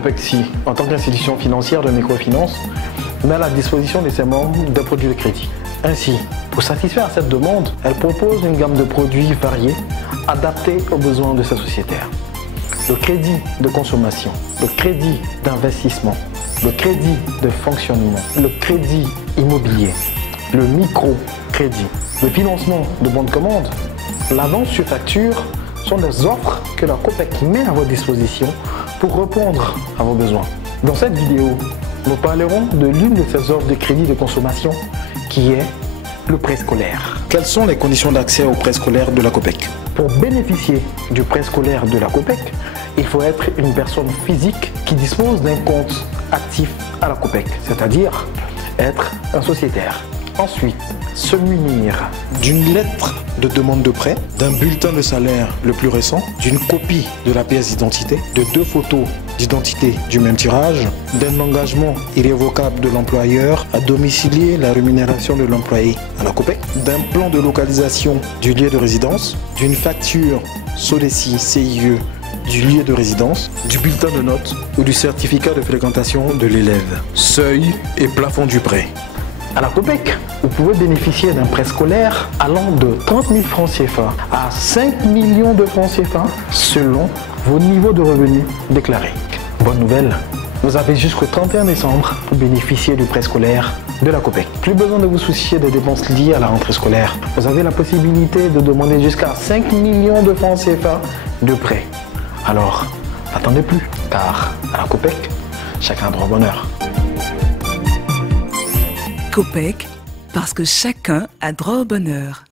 COPEXI, en tant qu'institution financière de microfinance, met à la disposition de ses membres des produits de crédit. Ainsi, pour satisfaire à cette demande, elle propose une gamme de produits variés, adaptés aux besoins de ses sociétaires. Le crédit de consommation, le crédit d'investissement, le crédit de fonctionnement, le crédit immobilier, le microcrédit, le financement de bons de commande, l'avance sur facture sont des offres que la COPEC met à votre disposition pour répondre à vos besoins. Dans cette vidéo, nous parlerons de l'une de ces offres de crédit de consommation qui est le prêt scolaire. Quelles sont les conditions d'accès au prêt scolaire de la COPEC? Pour bénéficier du prêt scolaire de la COPEC, il faut être une personne physique qui dispose d'un compte actif à la COPEC, c'est-à-dire être un sociétaire. Ensuite, se munir d'une lettre de demande de prêt, d'un bulletin de salaire le plus récent, d'une copie de la pièce d'identité, de 2 photos d'identité du même tirage, d'un engagement irrévocable de l'employeur à domicilier la rémunération de l'employé à la COPEC, d'un plan de localisation du lieu de résidence, d'une facture SODECI CIE du lieu de résidence, du bulletin de notes ou du certificat de fréquentation de l'élève. Seuil et plafond du prêt. À la COPEC, vous pouvez bénéficier d'un prêt scolaire allant de 30 000 francs CFA à 5 millions de francs CFA selon vos niveaux de revenus déclarés. Bonne nouvelle, vous avez jusqu'au 31 décembre pour bénéficier du prêt scolaire de la COPEC. Plus besoin de vous soucier des dépenses liées à la rentrée scolaire. Vous avez la possibilité de demander jusqu'à 5 millions de francs CFA de prêt. Alors, n'attendez plus, car à la COPEC, chacun a droit au bonheur. COPEC, parce que chacun a droit au bonheur.